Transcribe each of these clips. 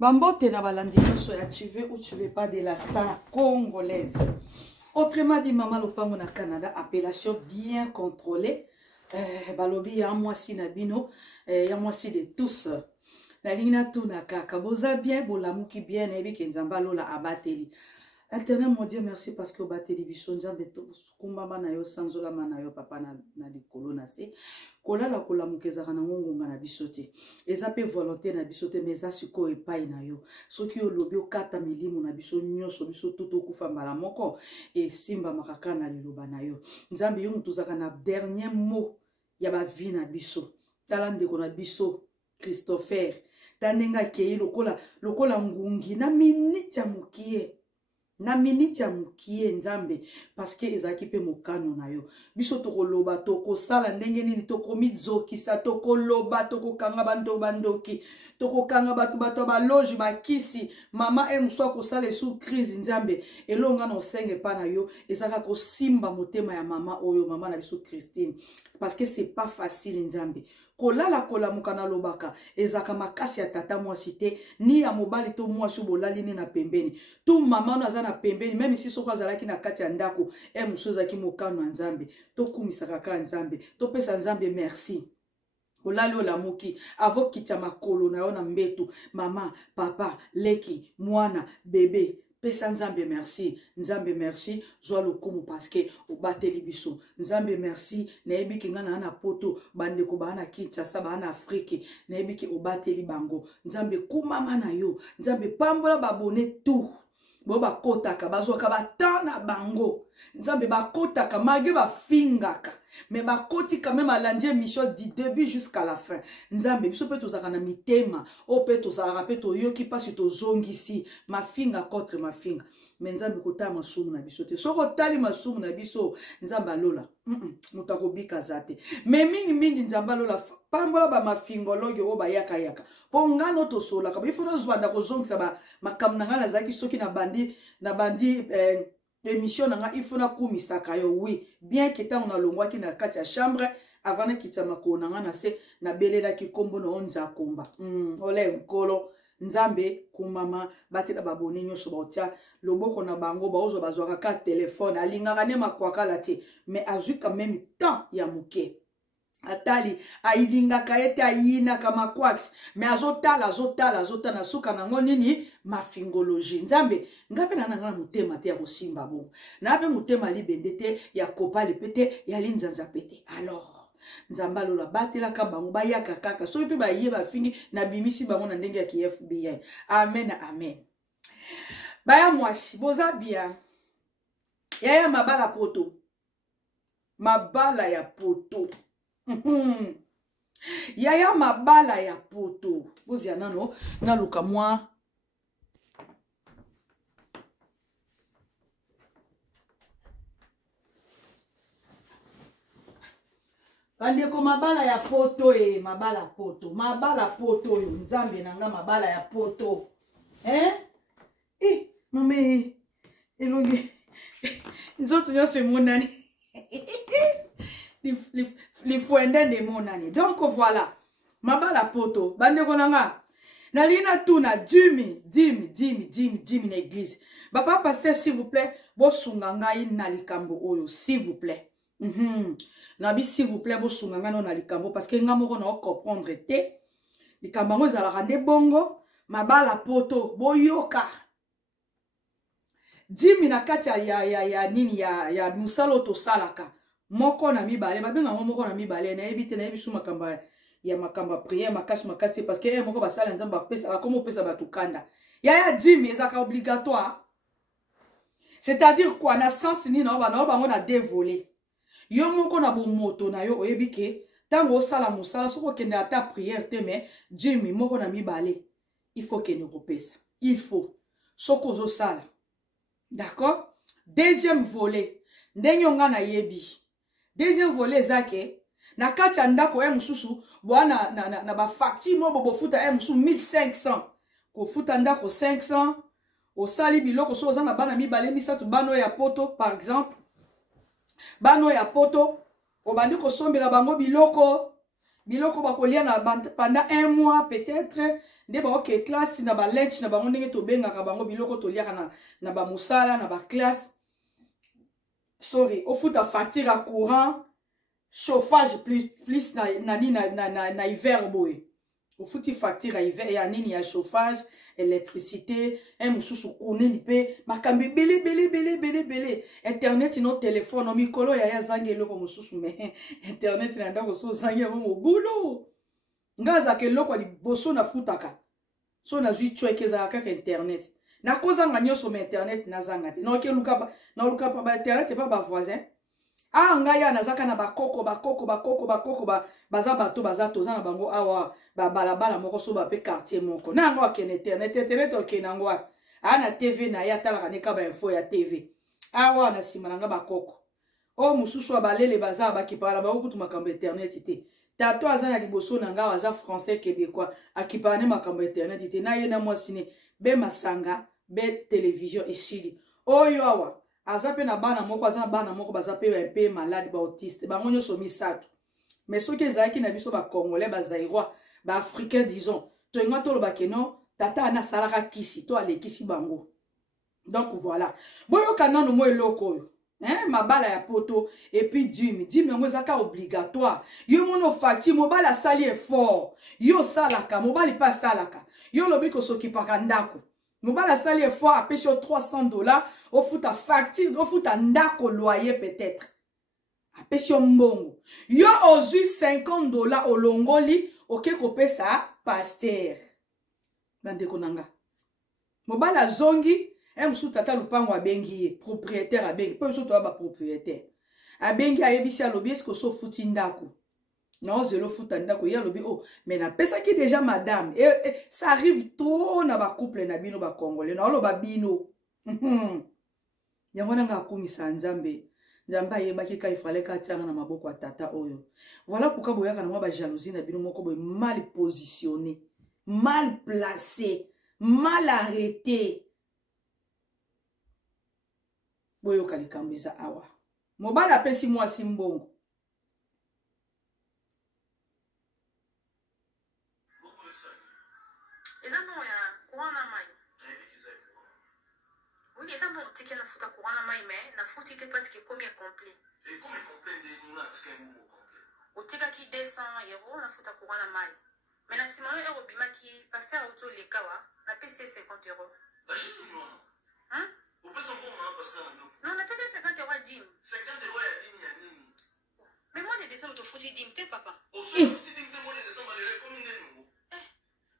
Bambote na balandi nyonso ya tu veux ou tu veux pas de la star congolaise. Autrement dit, Maman Lopango na Canada, appellation bien contrôlée. Balobi ya mwasi na bino, ya mwasi de tous. La lingna tout na kaka. Boza bien, bolamuki bien, ebi kenzamba lola abateli. Internet, mon Dieu, merci parce que bateli biso nzambe to kumbama na yo sanzola mana yo papa na likolo na se. Kola la kola mukezaka na ngonga na bisote. Eza pe volonté na bisote mais eza siko epai na yo. Soki yo lobi okata milimu na biso nyonso biso toto kufa mbala moko e simba makaka na liloba na yo. Nzambe yo mutuzaka na dernier mot ya ba vie na biso. Tala ndeko na biso Christopher. Tanenga kei lokola ngungi na minute ya mukie. Na minute ya mukie nzambe parce que ezaki pe mokano na yo biso toko loba toko sala ndenge nini toko mizokisa toko loba toko kanga bandoki toko kanga bato ba loge bakisi mama mswa ko sala sous crise nzambe elonga no senge pa na yo ezaka ko simba motema ya mama oyo mama na biso Christine parce que c'est pas facile nzambe kolala kola mukana lobaka ezaka makasi ya tata mwasi te ni ya mobali to mwasi bolali ni na pembeni tu mama no azana pembeni même si soko azalaki na kati ya ndako musoza ki mokano ya nzambe to kumisaka ka nzambe to pesa nzambe merci olali olamuki avo kitya makolo na yo na mbetu mama papa leki mwana bebe pesa nzambe merci zwa lokumu parce que obateli biso nzambe merci nayebi ki nga na poto bandeko bana Kinshasa bana Afrique nayebi ki obateli bango nzambe kumama na yo nzambe pambola babone tout bo bakotaka bazwaka batana bango nzambe bakotaka malgré bafingaka mais bakoti quand même alandi mission du début jusqu'à la fin nzambe biso pe tozaka na mitema o pe tozaka pe toyoki pasi tozongisi mafinga contre mafinga mais nzambe kota masumu na biso te soko tali masumu na biso nzambe alola mutako bika zate mais mingi nzambe alola pambola ba mafingologi o ba yaka po ngano to sola ka bifuna zwanda ko zongisa ba makamna ngala zaki soki na bandi émission nga ifuna kumisaka yo oui bien que ta on a longwaki na kati ya chambre avant na kitama ko nga na se na belela ki kombo no onza komba ole nkolo nzambe kumama batela baboni nyonso baotia loboko na bango baozo bazwaka ka téléphone alingaka ne makwaka la te mais ajoute quand même temps ya muke atali ailingaka ete ayina kama quax mais azotala na suka nango nini mafingologie nzambe ngape na nanga mutema te ya kosimba bon na pe mutema libende te ya kopali pete ya linzanza pete alors nzamba lola batela ka bango bayaka kaka so pe baye bafingi na bimisi bango na ndenge ya ki FBI amen baya mwasi boza bien yaya mabala ya poto yaya mabala ya poto bozia nano naluka mwa bandeko mabala ya poto mabala poto oyo nzambe nanga mabala ya poto mame elongi nzoto nyonso emonani les fouendés de mon année. Donc voilà, mabala poto, bandeko nanga. Nalina tuna dimi na église. Papa pasteur s'il vous plaît, bo sunganga na likambo oyo s'il vous plaît. Nabi s'il vous plaît bo sunganga na likambo parce que ngamoko na comprendre te. Likambo ngo za la rande bongo, mabala poto boyoka. Dimi na kati ya nini ya musalo to salaka. Moko na mibale babenga moko na mibale na ebite na ebisu makamba ya makamba prière makasi parce que moko basala nzamba pesa comme pesa batukanda ya dimi ezaka obligatoire c'est-à-dire quoi na sens ni na bango na dévoler yo moko na bomoto na yo oyebike tango sala musala soko kende ata prière te mais dimi moko na mibale il faut que nous repesa il faut soko zo sala d'accord deuxième volet ndenyo na yebi deuxième volet zake na kati andako mususu bwana na ba facture mo bobo futa mususu 1500 ko futa ndako 500 o sali biloko so za na bana mibale misatu bano ya poto par exemple bano ya poto o bandi ko sombela bango biloko biloko bakolia na pendant un mois peut-être nde baoke classe na ba lunch na bango ndenge tobengaka bango biloko toliaka na ba musala na ba classe sorry ofuta facture à courant chauffage plus na hiver boy ofuti facture à hiver ya nini ya chauffage électricité un mususu kuneni pe makambi belé internet no téléphone mikolo ya zangi eloko mususu mais internet na ndako so zangi ya mo boulot ngaza ke loko liboso na futaka so na zui chweke za kaka internet na kozanga nyoso me internet na zanga te no ke luka pa ba internet pa ba voisin ah ngaya nazaka na bakoko baza bato baza toza na bango awa ba balabala moko so ba pe quartier moko na ngo akene internet okena ngo ana TV na ya tala kaneka ba info ya TV awa na sima nga bakoko o mususu abalele baza bakipana ba okutu makambo internet te tato aza na liboso na nga aza français québécois akipane makambo internet te na ye na mwasine be masanga be télévision isidi oyo awa aza pe na bana moko aza na bana moko baza pe malade ba autiste bango nyoso misato mais soki ezalaki na biso ba congolais ba zaïrois ba africain disons to nga to loba keno tata ana salaka kisi to alekisi bango donc voilà boyo kanano mo eloko oyo mabala ya poto et puis dîme yango ezaka obligatoire yo mono facture mobala sali effort yo salaka mobali pa salaka yo lobi ko sokipaka ndako mobala sali effort apesho $300 ofuta facture ofuta ndako loyer peut-être apesho mbongo yo ozui $50 olongoli oke kopesa pasteur bandeko nanga mobala zongi musu tata lupango abengi ye propriétaire abengi po musu to ba propriétaire abengi ayebisi alobi esko so futi ndako non zelo futa ndako ya lobi oh mais na pesa ki déjà madame et ça arrive trop na ba couple na bino ba congolais na lo ba bino yango nanga akumisa nzambe ayebaki ka ifale ka tianga na maboko ya tata oyo voilà pourquoi boyaka na mwa ba jalousie na bino moko boy mal positionné mal placé mal arrêté boyo kalikambiza awa mobala apesi mwasi mbongo Exemple ya kuana mai. Oui, exemple on tike na futa kuana mai mais na futi te parce que combien complet. Et combien complet de nous là c'est un mot complet. O tika ki 200 € na futa kuana mai. Mais na simano euro bimaki passer auto le kawa na pc 50 €. La chine non. Hein? Vous pouvez s'en prendre passer un autre. Non, na pc 50 € à dîme. 50 € à dîme ya nini. Mais moi de décembre to futi dîme te papa. Au seul futi dîme te moi de décembre les combien de nous.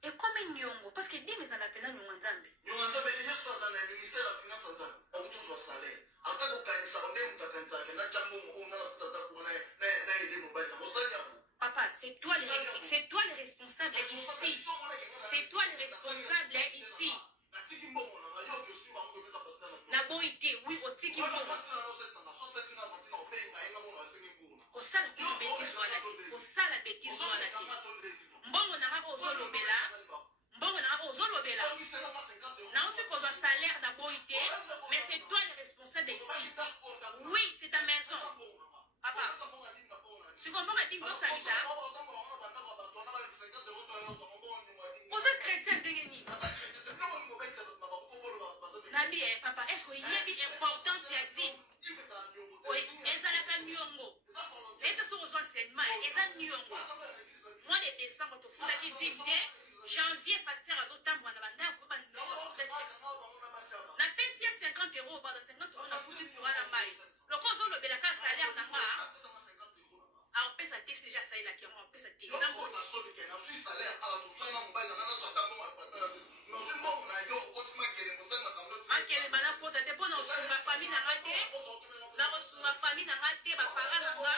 Et comme nyongo parce que dîme ça l'appelle nyongo nzambe. Nyongo nzambe il y a ce qu'on a le ministère de la finance nzambe. A vous tous salaire. Ata ko kanisa on est mutakanisa ke na chambo mo na futa ko na ile mobile. Mosanya. Papa, c'est toi le responsable ici. C'est toi le responsable ici. Na boité, oui, au tiki mbongo. Au sala kutu bêtise wana. Au sala bêtise wana. Mbongo na ngako ozolobela. Mbongo na ngako ozolobela. Na uti ko doit salaire na boité, mais c'est toi le responsable ici. Oui, c'est ta maison. Papa. Si comment on dit ça ça? Vous êtes chrétien de Yéni. Nabi, papa, est-ce qu'il y a une importance à dire? Oui, est-ce que la nyongo? Est-ce que vous enseignement? Est-ce que nyongo? Moi, les décembre, tu fous la vie janvier, pasteur, à l'autre temps, on a bandé, na pesi 50 €, par 50 € na foutu pour la maille. Le cause le belaka salaire na nga. Ah, on peut ça déjà ça il a qui on peut ça Non, on a sauvé qu'un Suisse salaire à la touche na mobile na so tambo ma patana. Non, c'est bon na yo kotima kele mosana na kamlo. Makele bana pota te pona ma famille na ngate. Na resunga famille na ngate ba parents na nga.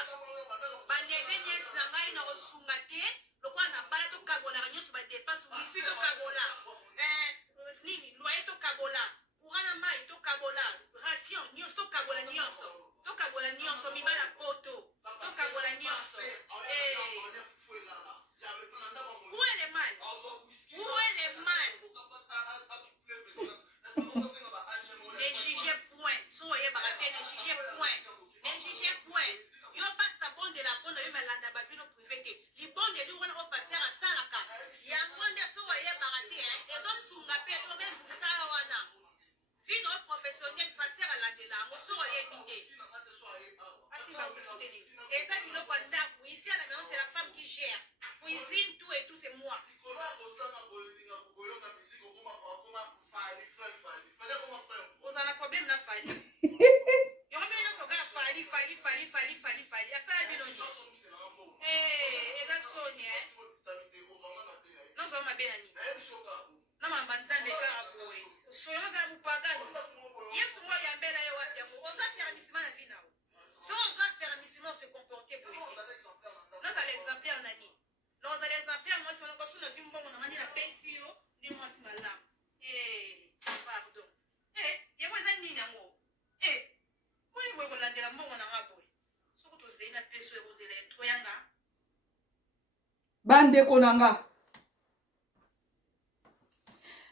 Ba nebenye na ngai na resunga te. Lokwa na bala to kagola nyoso ba dépense wifi to kagola. Nini loyer to kagola. Courant mai to kagola. Ration nyoso to kagola nyoso. To kagola nyoso mi bala poto. To kagola nyoso. Où est le mal? Où est le mal? Les juger point. Soyez baraté, les juger point. Les juger point. Yo passe ta bonne de la bonne, yo me landa ba vino privé. Li bonne de Et ça, il a ici à la maison, c'est la femme qui gère. Cuisine, tout et tout, c'est moi. Vous avez un problème là, Fali. Il y a bien un gars, Fali. Ça, la bien. Eh, ça, Sonia. Non, ça m'a bien dit. Non, ma banzane, les gars, boy. Soyons à vous pagano. Hier, ce mois, il y a un bel aïe. On va faire un missiment à la fin. Si on va faire un missiment, se comporter, boy. Non, ça l'exemplaire, Nani. Non, ça l'exemplaire, moi, si on a construit un symbole, on a dit la pension, ni moi, si ma lame. Eh, pardon. Eh, il y a moi, ça n'y a pas. Eh, moi, je vais la dire, moi, on a un boy. Surtout, c'est une personne, vous allez être toyanga. Bande konanga.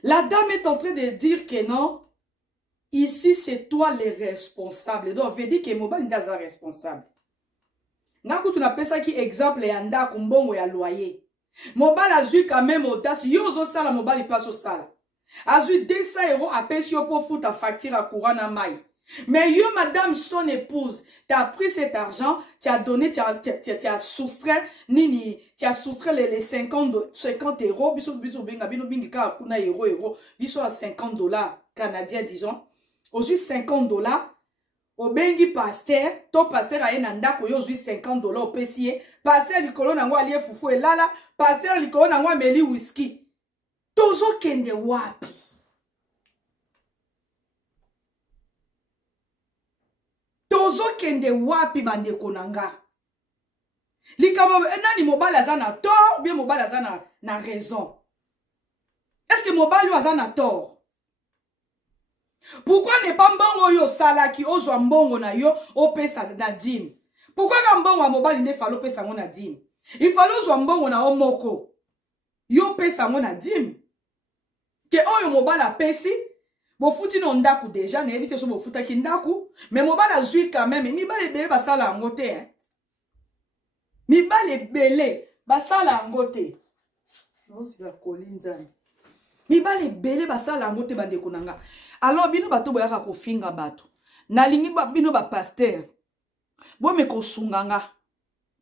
La dame est en train de dire que non, ici c'est toi les responsables. Donc, on veut dire que Mobali n'est pas responsable. Naku tu n'appelles ça qui exemple et anda kumbongo ya loyer. Mobali a eu quand même audace. Yo zo sala Mobali passe au sala. A eu 200 € à payer pour foutre ta facture à courant à maille. Mais yo, madame, son épouse, tu as pris cet argent, tu as donné, tu as soustrait, tu as soustrait les 50 €, biso à 50 $ canadiens, disons. Aujourd'hui, 50 $, au bengi pasteur, ton pasteur a un andako, aujourd'hui 50 $ au PCA, pasteur likolo nangwa lié foufou et lala, pasteur likolo nangwa meli whisky. Tozo kende wapi. Tozo kende wapi bande konanga. Likamo nani Mobali aza na tort, bien Mobali aza na raison. Est-ce que Mobali aza na tort? Pourquoi ne pas mbongo yo salaki ozwa mbongo na yo opesa na dim? Pourquoi ka mbongo wa Mobali ne falo pesa ngo na dim? Il falo ozwa mbongo na omoko. Yo pesa ngo na dim. Ke oyo Mobali apesi bofuti no ndaku déjà na éviter so bofuta ki ndaku mais Mobali azui quand même mibale belé basala ngote hein. Mibale belé basala ngote. Non c'est la colinzane. Mibale belé basala ngote bande konanga. Alors bino bato boyaka ko finga bato. Na lingi bino ba pasteur. Bo me ko sunganga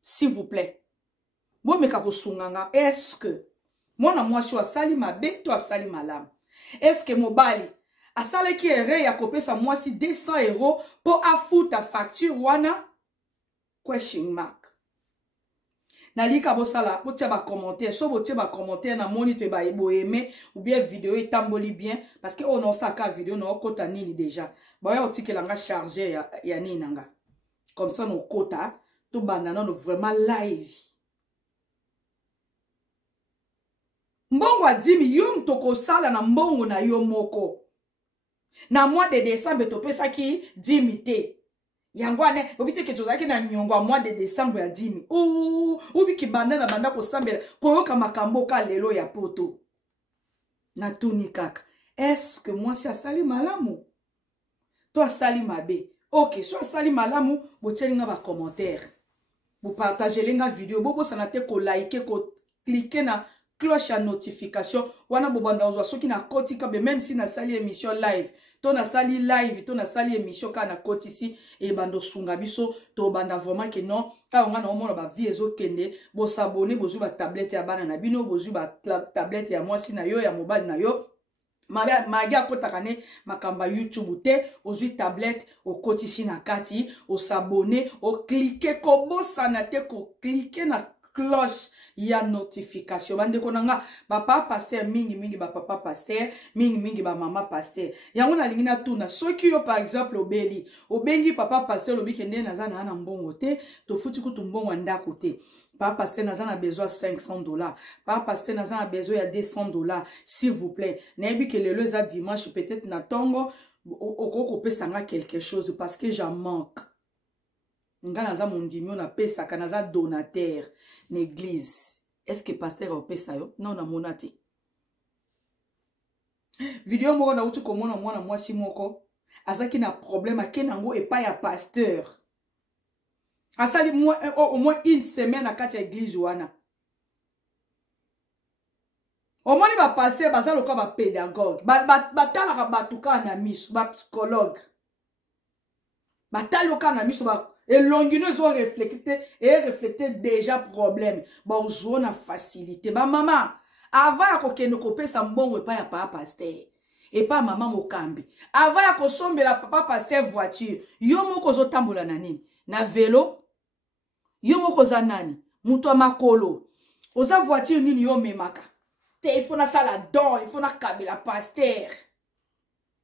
s'il vous plaît. Bo me ka ko sunganga est-ce que moi na moi suis asali mabe to asali malamu. Est-ce que Mobali asale qui est ya kopesa moi si 200 € pour afouta ta facture wana question mark. Nalika bosala botia ba commentaire so botia ba commentaire na moni te ba ebo aimer ou bien vidéo etamboli bien parce que on a ça ka vidéo no kota nini déjà. Boya otikelanga charger ya ninanga. Comme ça no kota to bandana no vraiment live. Mbongo a 10 millions toko sala na mbongo na yo moko. Na mois de décembre to pesa ki 10 mité. Yangwane obite ke tozaki na nyongo mois de décembre ya 10 mi. Ubi ki banda na banda ko sambela koyoka makambo ka lelo ya poto. Na tuni kaka. Est-ce que moi si asali malamu? Toi sali mabe. OK, so asali malamu, bo tielinga ba commentaire. Bo partager linga vidéo, bo sana te ko like ko cliquer na cloche à notification. Wana bo banda ozwa soki na kotika be même si na sali émission live. To na sali live, to na sali émission ka na koti ici et bando sunga biso to banda vraiment que non ta on a omona ba vie ezo kende bo s'abonner bozu ba tablette ya bana na bino bozu ba tablette ya moi si na yo ya Mobali na yo magia kota kane makamba YouTube te ozui tablette o koti ici na kati o s'abonner o cliquer ko bossa na te ko cliquer na cloche ya notification bande konanga ba papa pasteur mingi ba papa pasteur mingi ba mama pasteur yango na lingina tuna soki yo par exemple obengi papa pasteur lobi kende nazana na mbongo te to futi kutu mbongo ndako te papa pasteur nazana besoin 500 $, papa pasteur nazana besoin ya 200 $, s'il vous plaît nebi que le za dimanche peut-être na tongo okoko pesa nga quelque chose parce que j'en manque. Nganaza mondimio na pesa kanaza donateur l'église. Est-ce que pasteur a pesa yo? Non na monati. Vidéo moko na utu komona mwana mwasi moko azaki na problème akenango epa ya pasteur. Asali au moins une semaine à kati église wana. Au moins ba pasteur bazalo ko ba pédagogue, ba talaka batuka na misu, ba psychologue. Bataloka na miso ba elongino zo refléter déjà problème. Ba ozo na facilité. Ba maman, avant ya kokende kopesa mbongo pa ya papa pasteur. Et pas maman mokambi. Avant ya kosombela papa pasteur voiture, yo moko zo tambola na nini? Na vélo. Yo moko za nani? Muto makolo. Oza voiture nini yo memaka? Te il faut na sala don, il faut na kabela pasteur.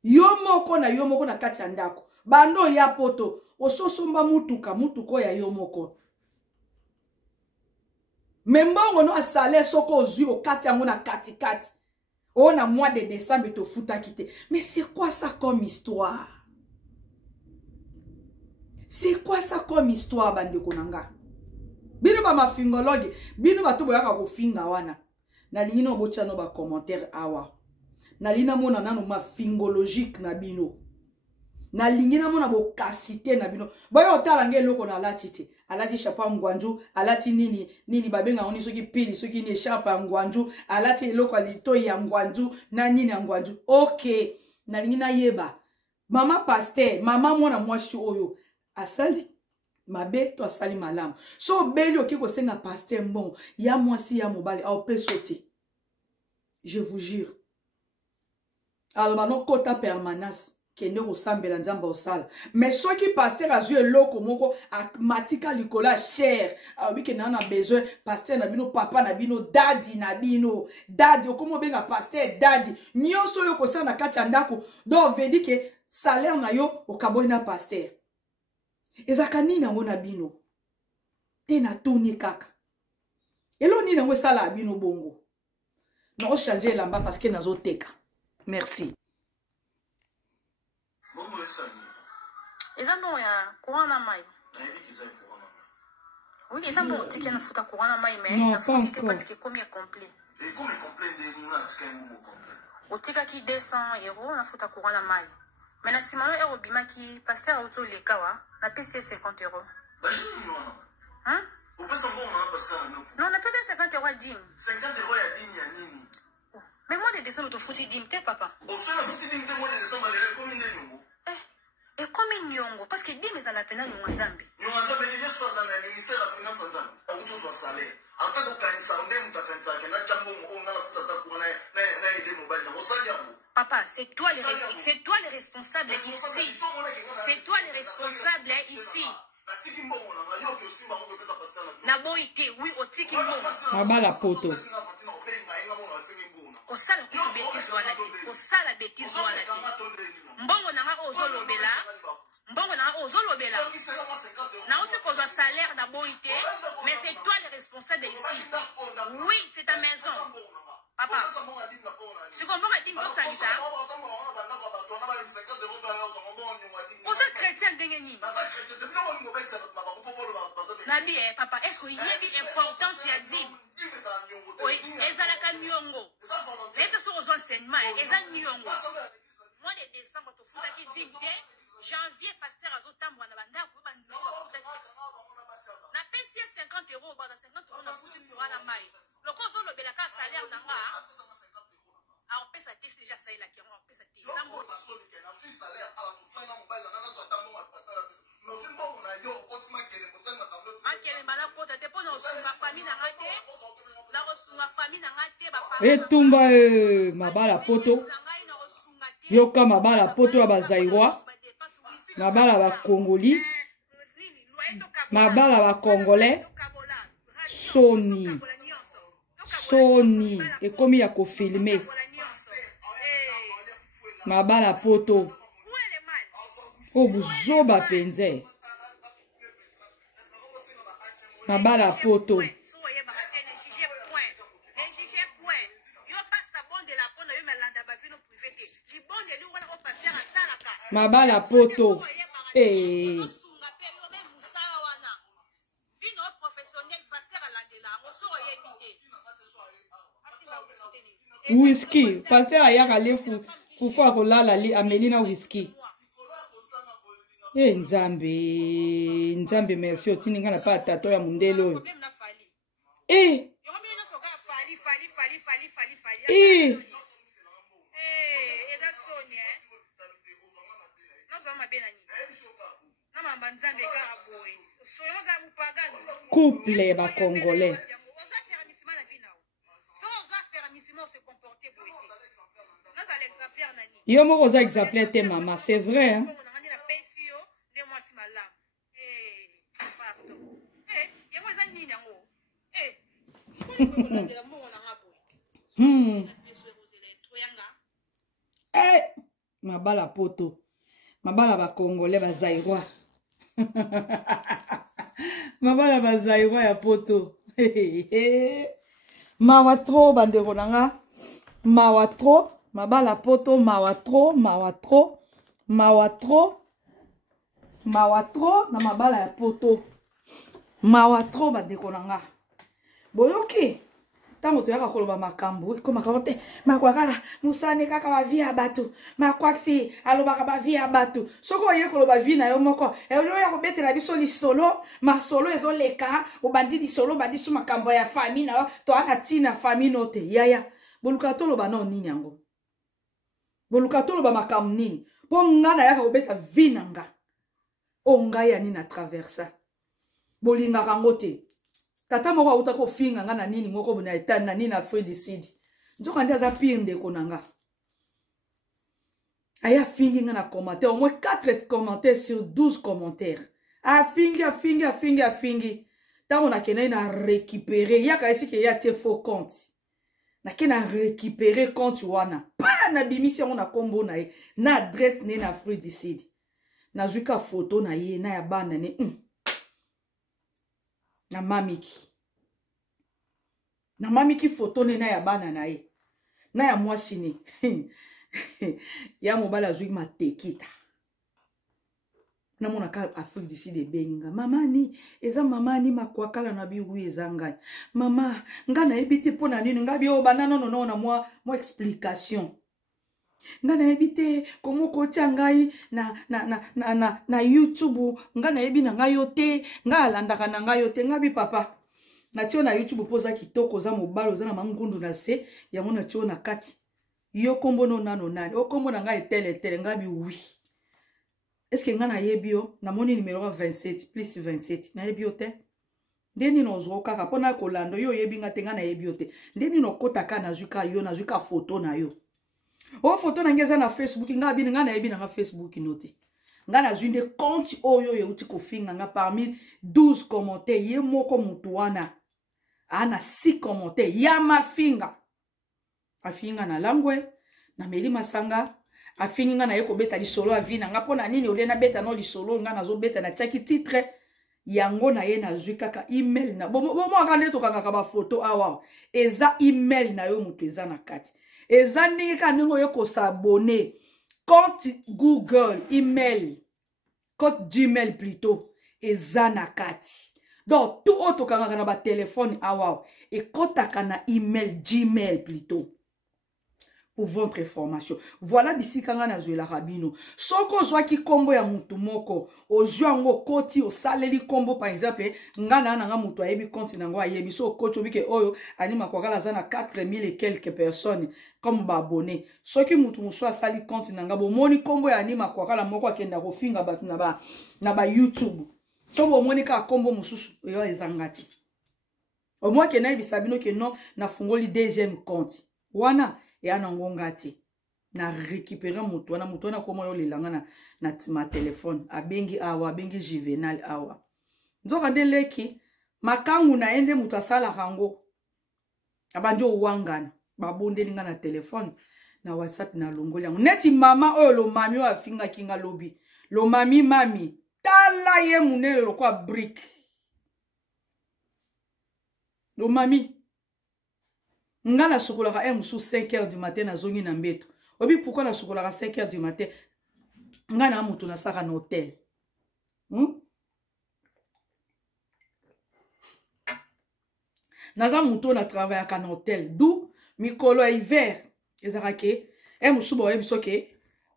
Yo moko na kati ya ndako. Bando ya poto, ososomba mutuko ya yo moko. Membongo no asale soko ozui o kati yango na kati. On a mois de décembre to futa kite. Mais c'est quoi ça comme histoire? C'est quoi ça comme histoire bande konanga? Bino ba mafingologue, bino ba to boyaka ko finga wana. Na lingino bocha no ba commentaire awa. Na lina mona nano mafingologique na bino. Na lingina mona bo kasite na bino. Boyo otala nge loko na alati te. Alati chapa ngwanju, alati nini babenga oni soki pili, soki ni chapa ngwanju, alati loko alito ya ngwanju, na nini ngwanju. OK. Na lingina yeba. Mama pasteur, mama mona mwasi oyo asali mabe to asali malamu. So beli okiko senga pasteur mbon, ya mwasi ya mobali au pe sauter. Je vous jure. Alors non kota permanence. Kende ressemble nzamba osala mais ceux qui passer à jouer loko moko matika likola cher oui que na besoin pasteur na bino papa na bino daddy na bino daddy okomo benga pasteur daddy nyonso yo kosa na kati ya ndako do vedi ke salaire na yo okaboy na pasteur ezaka nini ngo na bino te na toni kaka elo nini ngo sala bino bongo na o changer lamba parce que nazo teka merci. Eza bon ya courant na mai. Oui, eza bon tiki na futa courant na mai mais na futa parce que combien complet. Et combien complet de nous là tika ngumo complet. Otika ki 200 € na futa courant na mai. Mais na simano euro bima ki pasteur auto lekawa na PC 50 €. Bah je dis non. Hein? Au pas bon non pasteur non. Non, na PC 50 € à dim. 50 € ya dim ya nini? Mais moi de décembre to futi dim te papa. Bon ça la futi dim te moi de décembre les combien de nyongo? Et comme nyongo parce que dim eza la pena nyongo nzambe. Nyongo nzambe yes pas dans le ministère de la finance nzambe. Auto so salaire. Ata ko kanisa ndem mutakanisa ke na chambo mo na la futa ta ko na ide mobile na osali yango. Papa, c'est toi le responsable ici. C'est toi le responsable ici. Naboite, oui, au tiki mbongo. Mabala poto. Osala kutu bêtise wana te. Osala bêtise wana te. Mbongo nanga ozolobela. Mbongo nanga ozolobela. Na oti kozwa salaire naboite, mais c'est toi le responsable ici. Oui, c'est ta maison. Papa. Si on va dire ça, on s'est chrétien d'engagner. Nabi, papa, est-ce qu'il y a une importance à dire? Oui, ezalaka nyongo. Mais tu as besoin d'enseignement, ezal nyongo. Mois de décembre, tu fous qui dit janvier, pasteur azotambo na banda ko bandiko futa. Na pesi 50 €, ba 50 € na futi pour na mai. Le cause le belaka salaire nanga. A on pesa test déjà ça il a qui on pesa test. Sambo. Etumba mabala poto. Yoka mabala poto ya bazairwa. Mabala ba Congoli. Mabala ba Congolais. Sony. Et comme il y a qu'au filmer. Mabala poto. Oh, buzoba penze. Mabala poto. Mabala poto. Eh. Whisky. Pasteur ayaka le fufa rolala li amelina whisky. Eh nzambe merci otininga na pa tato ya mundelo. Eh. Eh. Couple ba congolais. Yo moko oza exemplaire te maman, c'est vrai hein. Mabala poto. Mabala ba congolais ba zaïrois. Mabala ba zaïrois ya poto. Mawa tro bandeko nanga. Mawa tro. Mabala poto mawa tro. Mawa tro. Mawa tro. Mawa tro na mabala ya poto. Mawa tro bandeko nanga. Boyoki. Tango toyaka koloba makambo ko makambo te makwakala musane kaka ba via bato makwaksi alobaka ba via bato soko ye koloba vi na yo moko elo ya kobetela biso lisolo ma solo ezoleka obandi lisolo bandi su makambo ya famille na yo to ana tina famille note yaya boluka toloba no nini yango boluka toloba makambo nini po ngana yaka kobeta vi na nga o ngaya nini na traversa bolinga kango te. Tata moko auta ko finga nga na nini moko bona etana na nini na Afrique du Sud. Njoka ndi aza pire ndeko nanga. Aya fingi nga na commentaire, au moins 4 commentaires sur 12 commentaires. A fingi. Tango na kena na récupérer, ya ka esi ke ya te faux compte. Na kena récupérer compte wana. Pa na bimisi on na kombo na ye, na adresse ne na Afrique du Sud. Na zuka photo na ye na ya banda ne. Na mamiki photo ne na ya bana na ye na ya mwasi ne ya mobala zwi matekita na mona ka Afrique du Sud ebenga mamani eza mamani makwakala na biwu ezanga mama nga na ebite pona nini nga bi o banana no na moi explication nga na ebite komo ko ngai na YouTube nga na ebi na ngayo te nga alandaka na ngayo te nga bi papa na tio na YouTube poza kitoko za mobalo za na mangundu na se ya mona tio na kati yo kombo no nano nani o kombo na ngai tele nga bi oui est-ce que nga na yebio na moni numéro 27 plus 27 na yebio te ndeni no zo kaka pona kolando yo yebi nga te nga na yebio te ndeni no kotaka na zuka yo na zuka photo na yo o photo na ngeza na Facebook nga bi nga na yebi na Facebook note nga na zunde compte oyo ye uti ko finga nga parmi 12 commentaires ye moko mutu wana ana 6 commentaires ya mafinga afinga na langwe na meli masanga afinga na yeko beta lisolo avina nga pona nini olena beta no lisolo nga na zo beta na chaki titre yango na ye na zwi kaka email na bomo akande to kaka ba photo awa eza email na yo mutu eza na kati eza ndenge ka ningo yo ko s'abonner compte Google email compte Gmail plutôt eza na kati donc tout autre kanga na ba téléphone awa et kotaka na email Gmail plutôt pour votre information. Voilà d'ici kanga na zuela rabino. Soko zwa ki kombo ya mutu moko ozwango koti o saleli kombo par exemple ngana na nga mutu ayebi compte nango ayebi so koti obike oyo anima kwa kala za na 4000 et quelques personnes comme ba abonné. Soki mutu muswa sali compte nanga bo moni kombo ya anima kwa kala moko akenda ko finga batu na ba YouTube. So bo moni ka kombo mususu yo ezangati. Au moins ke na bisabino ke non na fungoli deuxième compte. Wana ya na ngongati na récupérer mutu wana komo yo lelanga na ma téléphone abengi awa abengi Juvenal awa nzoka de leki makangu na ende mutu asala kango abanjo wangana babonde linga na téléphone na WhatsApp na longoli yango neti mama oyo lo mami o afinga kinga lobi lo mami tala ye munele lo kwa brick lo mami nga na sokolaka musu 5h du matin na zongi na mbeto obi pourquoi na sokolaka 5h du matin nga na mutu na saka na hôtel naza mutu na travailler na hôtel d'où mikolo hiver ezarake musu bo yebiso ke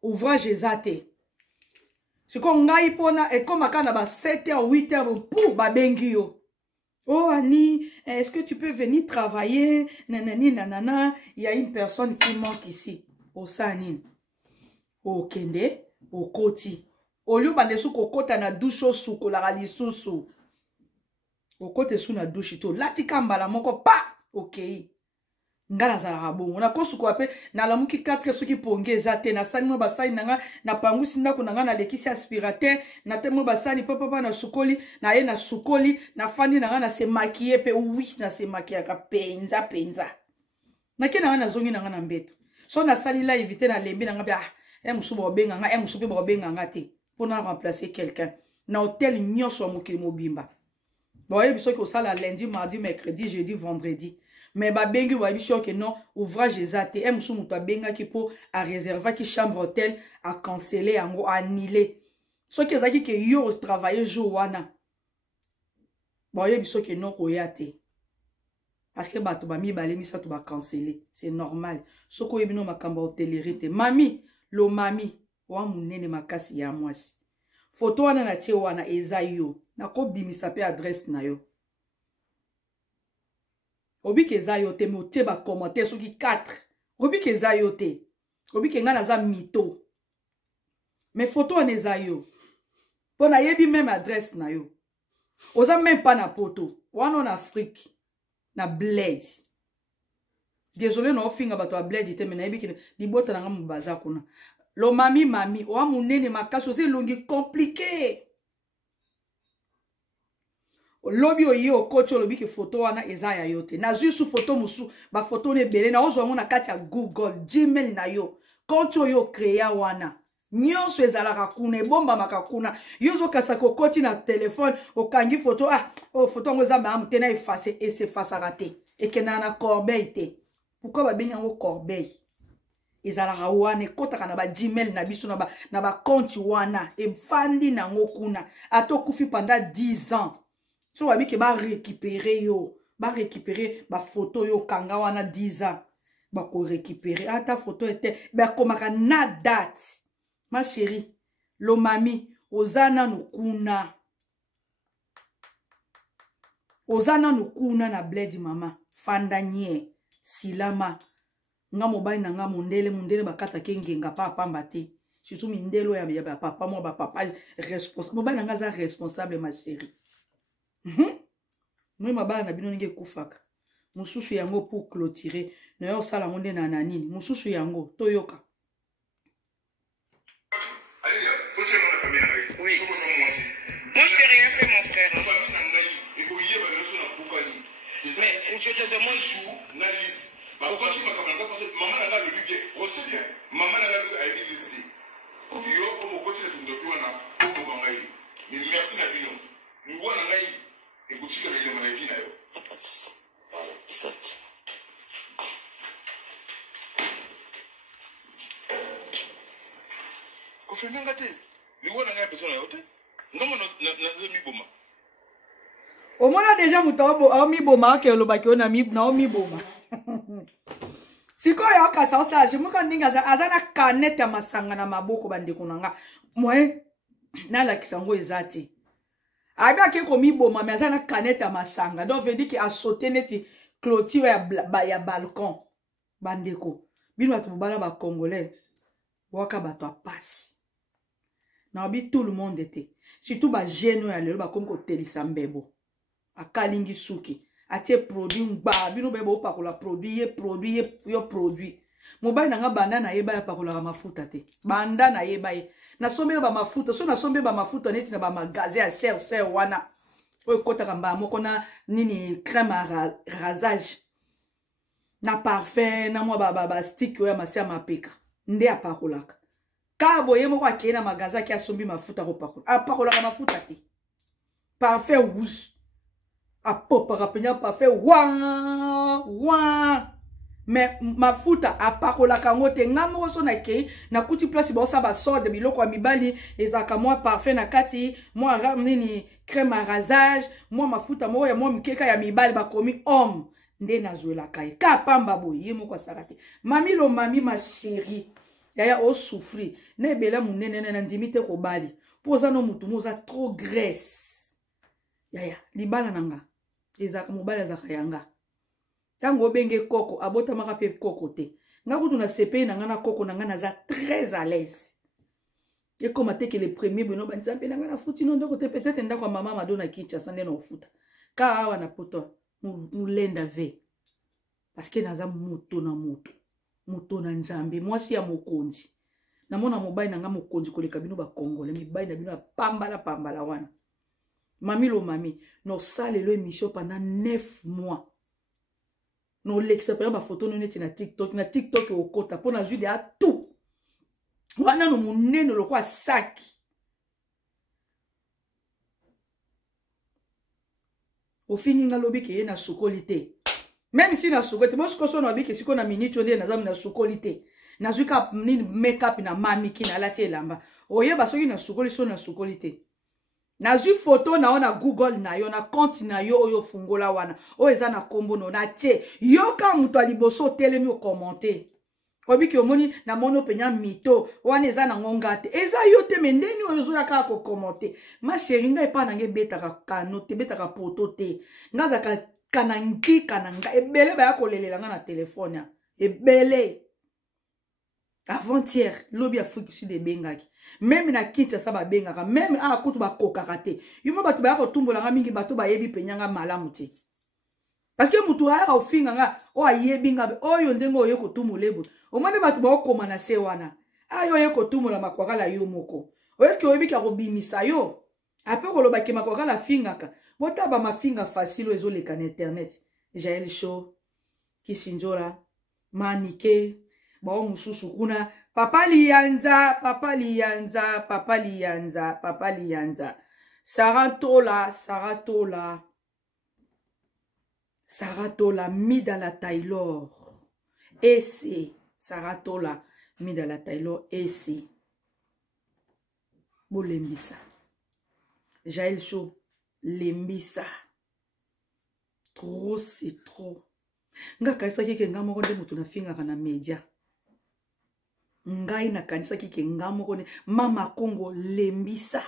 ouvrage ezate siko ngai pona et comme akana ba 7h 8h pour ba bengi yo. Oh Annie, est-ce que tu peux venir travailler? Nanani, nanana, il y a une personne qui manque ici. Au Sanin. Au Kende, au Koti. Olio bande su kokota na douche suko la lisusu. Okote su na douche to. Latika mbala moko pa. Okay. Ngana za rabongo. Na kosu ko ape na lamuki 4 soki ponge zate na sani mo basani nanga na pangusi ndako nanga na lekisi aspirateur na temo basani papa na sukoli na ye na sukoli na fandi nanga na se maquiller pe oui na se maquiller ka penza. Na ke nanga na zongi nanga na mbeto. So na sali la éviter na lembi nanga ba musu bo benga nga musu pe bo benga nga te pour na remplacer quelqu'un. Na hôtel nyonso mokili mobimba. Boye biso ko sala lundi, mardi, mercredi, jeudi, vendredi. Mais ba bengi ba biso que non ouvrage ezate musu muto benga ki po a réserver ki chambre hôtel a canceller ango annuler. So que zaki ke yo travailler jour wana. Boye biso que non ko yate. Parce que bato ba mi balé mi sa to ba canceller, c'est normal. Soko yebino makamba hôtellerie te. Mami, lo mami wa munene makasi ya mwasi. Photo wana na tie wana eza yo. Na ko bimisa pe adresse na yo. Obi ke za yo te mote ba commentaire soki 4. Obi ke za yo te. Obi ke nga na za mito. Mais photo wana eza yo. Pona yebi même adresse na yo. Oza même pas na poto. Wana en Afrique. Na bled. Désolé no finga bato a bled te mena yebi ke di bota na ngamu baza kuna. Lo mami wa munene makaso c'est longi compliqué. Lobi oye okocho lobi ke photo wana eza ya yote. Na zusu photo musu ba photo ne bele na ozo mona kati ya Google, Gmail na yo. Konto yo créa wana. Nyonso ezalaka kuna bomba makakuna. Yozo kasa kokoti na téléphone okangi photo photo ngo za ma mutena effacer et s'effacer raté. Et que na corbeille te. Pourquoi ba benya ngo corbeille? Ezalaka wana kotaka na ba Gmail na biso na ba compte wana e fandi na ngo kuna. Ato kufi pendant 10 ans. So wabi ke ba récupérer yo, ba récupérer ba photo yo kanga wana 10 ans. Ba ko récupérer ata photo était ba komaka na date. Ma chérie, lo mami ozana nukuna. Ozana nukuna na bledi mama. Fandanye silama. Nga mobali na nga mundele bakata kengenga papa mbate. Surtout mindelo ya papa mo ba papa responsable. Mobali na nga za responsable ma chérie. Moi mabala na bino nge kufaka. Mususu yango pour clôturer. Na yo sala ngonde na nanini. Mususu yango toyoka. Oui. Moi je t'ai rien fait mon frère. Mais je te demande maman n'a pas le bien. Reçois bien. Maman n'a pas le listé. Yo comme côté de ton wana pour mangai. Mais merci na bino. Nous wana ngai et ku chika le maladie na yo. pas de souci. Ça. Ko fe ngate. Ni wana ngai besoin na yo te. Ngamo na mi boma. Au moins déjà mutobo au mi boma ke lo baki ona mi na o mi boma. Siko ya kasa osaje muka ndinga za azana kanete ya masanga na maboko bandeko nanga. Moi na la kisango ezati. Abia ke ko mi boma mais azana kanete ya masanga. Donc veut dire que a sauté neti clôture ya balcon bandeko. Bino to bala ba congolais. Waka bato passe. Na bi tout le monde était. Surtout ba jeune ya lelo ba comme ko telisa mbebo. Akalingi suki atie produit mba bino bebo pakola produit yo produit mobile nanga banda na yeba ya pakola mafuta te banda na yeba ye na sombela ba mafuta so na sombela ba mafuta neti na ba magasin ya cher wana oyo kota kamba moko na nini crème à rasage na parfum na mo ba stick oyo masia mapeka nde apakolaka ka boye moko akeye na magasin ki asombi mafuta ko pakola apakola mafuta te parfum rouge a popa rapenya parfait wa mais mafuta apakola kango te ngamo so na kei na kuti place ba sa ba sorde biloko ya mibali ezaka moi parfait na kati moi nini crème à rasage moi mafuta mo ya moi mikeka ya mibali ba komi homme nde nazwela kai ka pamba boye moko sakate mami lo mami ma chérie yaya o souffrir ne bela munene na ndimite ko bali poza no mutu moza trop graisse yaya libala nanga ezaka mobali azaka yanga tango benge koko abota maka pe koko te nga kutu na sepe na nga na koko na nga naza très à l'aise Et comme que les premiers beno banzambe na ngana futi non ndoko te peut-être ndako mama madona Kinshasa ndé na futa. Ka awa na poto mu lenda ve. Parce que naza moto na moto. Moto na nzambe mwasi ya mokonzi. Na mona mobali na nga mokonzi koleka bino ba Congolais mibali na bino pambala wana. Mami lo mami no sale lo émission pendant 9 mois. No l'expérience ba photo no neti na TikTok okota pona jude a tout. Wana no munene lo kwa saki. Au fini nga lobi ke na sukolite. Même si na sukolite, moi ce na bi ke siko na minute onde na zamu na sukolite. Na zuka ni make-up na mami ki na lati elamba. Oye ba soki na sukolite. Na zu photo na ona Google na yo na compte na yo oyo fungola wana. O eza na kombo no na tie. Yo ka muto aliboso telemi o commenter. Obi ki omoni na mono penya mito wana eza na ngongate. Eza yo te mendeni oyo zo ya ka ko commenter. Ma chérie nga epa na nge betaka kano te betaka poto te. Nga za kanangi kananga ebele ba ya kolelela nga na telefone ya. Ebele. Avant-hier, lobi Afrique du Sud de bengaki. Même na Kinshasa ba bengaka, même a kutu ba kokaka te. Yuma batu ba ko tumbola nga mingi batu ba yebi penyanga malamu te. Parce que mutu aya ofinga nga o ayebi nga oyo ndengo oyo ko tumulebo. O mane batu ba okoma na se wana. Ayo yo ko tumula makwakala yo moko. O eske oyebi ka ko bimisa yo. Ape ko loba ke makwakala fingaka. Bota ba mafinga facile ezo leka na internet. Jael Show, Kisinjola, Manike Bon mususu kuna papa lianza Saratola Midala Taylor ese Saratola Midala Taylor ese bolembisa Jael Show lembisa trop c'est trop nga kaisa kike nga moko nde mutu na finga kana media ngai na kanisa kike nga moko ne mama Kongo lembisa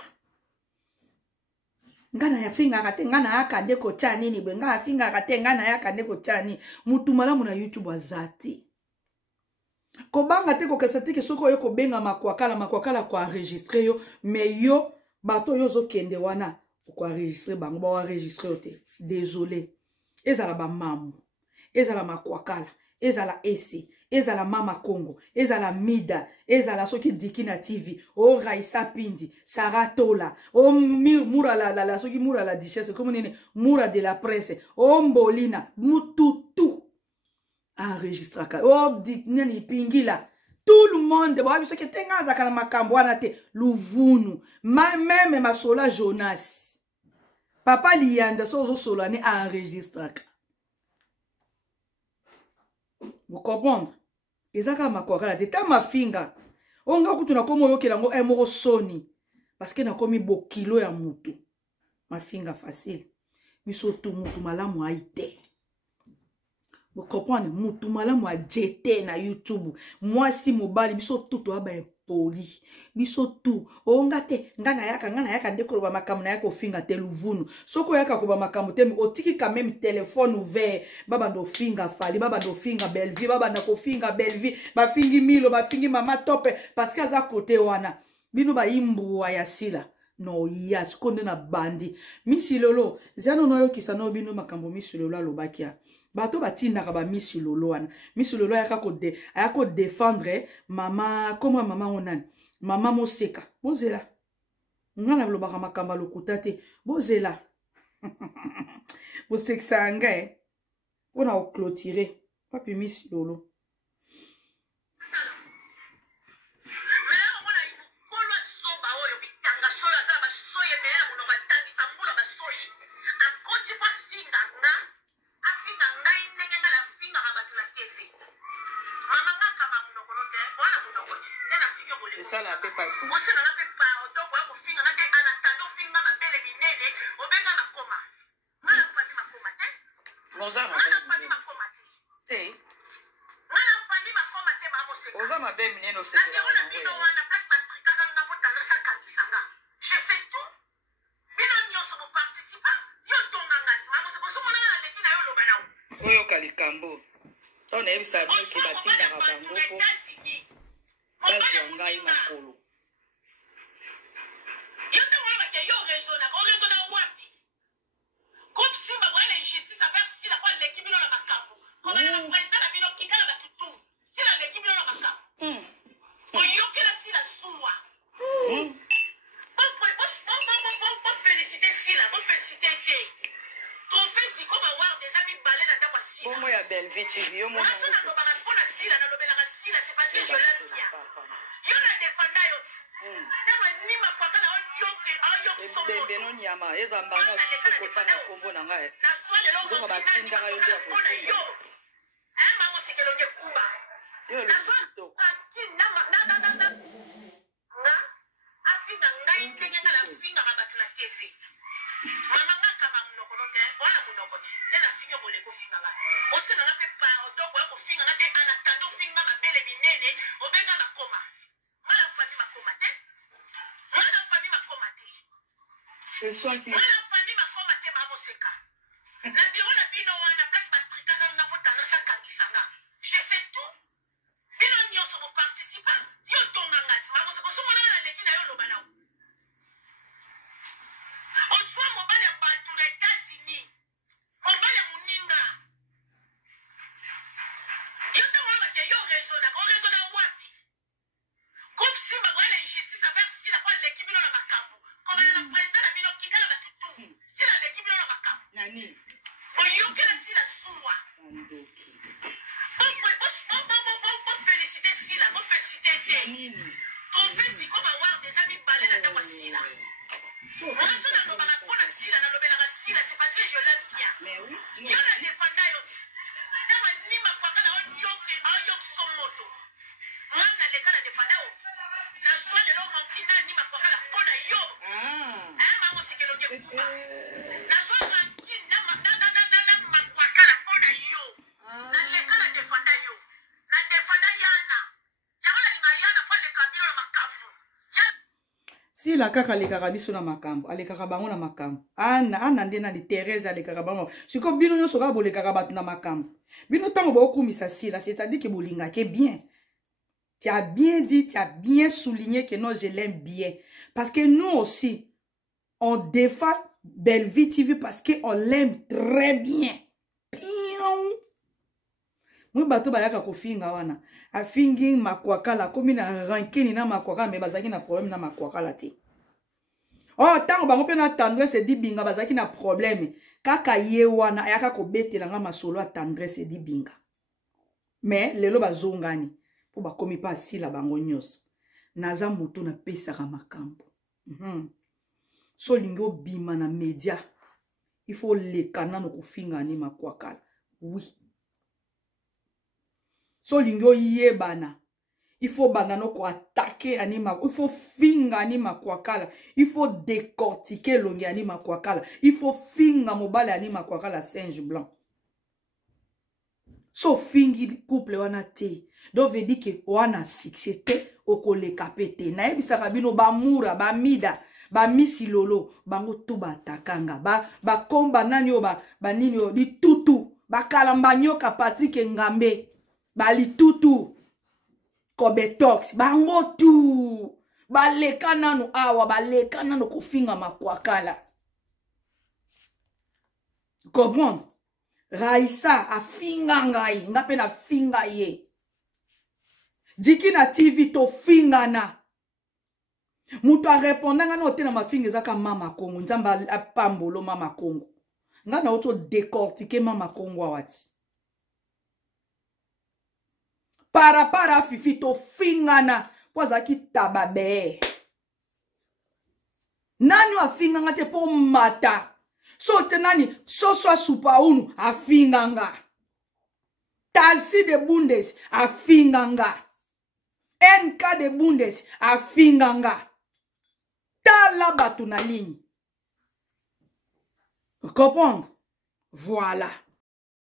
ngana ya finga kate ngana ya kande ko chani ni benga ya finga kate ngana ya kande ko chani mutu malamu na YouTube azati ko banga te ko kesati ke soko yo ko benga makwakala ko enregistrer yo mais yo bato yo zo kende wana ko enregistrer bango ba enregistrer te désolé ezala ba mamu ezala makwakala ezala ese ezala mama Kongo ezala mida ezala soki dikina TV o Raisa Pindi Saratola o mura la soki mura la duchesse comme nene mura de la presse o Mbolina mututu enregistraka o nene pingila tout le monde ba biso ke tenga za kana makambo wana te luvunu même masola Jonas papa lianda sozo solane enregistraka. Vous comprenez? Ezaka makwakala de ta mafinga. Onga kutuna komo yokelango moko soni. Parce que na komi bo kilo ya mutu. Mafinga facile. Biso tu mutu malamu aite. Vous comprenez? Mutu malamu a jete na YouTube. Moi si mobali biso tuto aba impoli. Biso tu. Onga te ngana yaka ndeko ba makamu na yako finga te luvunu. Soko yaka ko ba makamu te otiki quand même téléphone ouvert. Baba ndo finga fali, baba ndo finga Bellevue, baba ndo finga Bellevue, ba fingi Milo, ba fingi mama tope parce que za côté wana. Bino ba imbu ya sila. No yas konde na bandi. Misi lolo, zano no yo kisano bino makambo misi lolo alobakia. Bato batinda ka ba misi lolo wana. Misi lolo ayako défendre mama comme mama onani. Mama Moseka. Bozela. Ngana lobaka makamba lokuta te. Bozela. Boseksa anga on a clôturé. Papi misi lolo. Ça n'a pas passé. raison na wapi groupe simba bwana injustice affaire si la kwa l'équipe bino na makambo comme na président na bino kikala batutu si la l'équipe bino na makambo oyokela si la suwa bon féliciter si la bon féliciter te trophée si comme avoir des amis balé na ndako si Bongo ya Belvi TV yo mo na sona no bana pona si la na lobelaka si la c'est parce que je l'aime bien yo na défenda yo tama ni mapaka na yo somo beno nyama eza mbano soko sana kombo na ngai na swale lo zonga batinda ga yo dia pona yo mama sekelo nge kuba yo na swale na afinga ngai ndenge na finga mabatu na TV mama ngaka mamunoko note wana munokoti yana finga bole ko finga nga osena na pe pa odoko ko finga ngate anatando finga mabele binene obenga makoma mala fami makoma te mala fami makoma te mala fami makoma te mama seka na biro na bino wana place patrika nga potana sa kangisanga je sais tout bino nyoso bo participa yo tonga ngati mama seka so mona na leki na yo lobana on soit mobile ya bato na États-Unis mobile ya muninga yo ntango oyo bake yo raisona wapi groupe simba bwana injustice affaire si la kwa l'équipe bino na makambo comme na président na bino kikala batutu si la l'équipe bino na makambo nani oyokela si la suwa bon féliciter si la bon féliciter te trophée si comme avoir des amis balé na ndako si la na sona no bana pona si la na lobelaka si la c'est parce que je l'aime bien mais oui yo na défenda yo tama ni mapaka na yo somoto mwana leka na défenda yo na swale lo mankina ni mapaka la pona yo mama sekelo nge kuba na swale mankina na mapaka la pona yo na leka na défenda yo na défenda yana yala linga yana pa leka bino na makafu si la kaka alekaka biso na makambo alekaka bango na makambo ana nde na Thérèse alekaka bango siko bino nyonso kaka bolekaka bato na makambo bino ntango bokumisa sila c'est-à-dire que bolingaki bien. Tu as bien dit, tu as bien souligné que non, je l'aime bien. Parce que nous aussi, on défend Belvi TV parce qu'on l'aime très bien. Pion. Moi, bato bayaka kofinga wana. Afingi makwakala. Komi na rankini na makwakala. Mais bazaki na problème na makwakala ti. Oh, tango bango pe na tendresse di binga. Bazaki na problème. Kaka ye wana. Ayaka ko bete langa masolo a tendresse di binga. Mais, lelo bazongani. Po ba komi pa si la bango nyos. Naza mutu na pesaka makambo. So lingo bima na media. Il faut le kanano kufinga ni makwakala. Oui. So lingo yebana. Il faut banano ko attaquer anima. Il faut finga anima kwakala. Il faut décortiquer longi anima kwakala. Il faut finga mobile anima kwakala singe blanc. So fingi couple wana te. Donc veut dire que wana succès te okole kapete. Na ebisaka bino ba mura ba mida ba misilolo bango to batakanga ba komba nani o ba nini o di tutu ba kalamba nyoka Patrick Ngambe ba li tutu Kobetox bango tu ba leka nanu awa ba leka nanu kofinga makwakala. Comprendre? Raissa a finga ngai ngape na finga ye. Diki na TV to finga na. Mutu a répondanga na ote na mafinga zaka mama Kongo. Nzamba apambolo mama Kongo. Nga na oto décortiquer mama Kongo awati. Para fifi to finga na. Kwa zaki tababe. Nani wa finga nga te po mata. So tenani so supa unu afinganga. Tazi de Bundes afinganga. NK de Bundes afinganga. Tala batu na ligne. Comprendre? Voilà.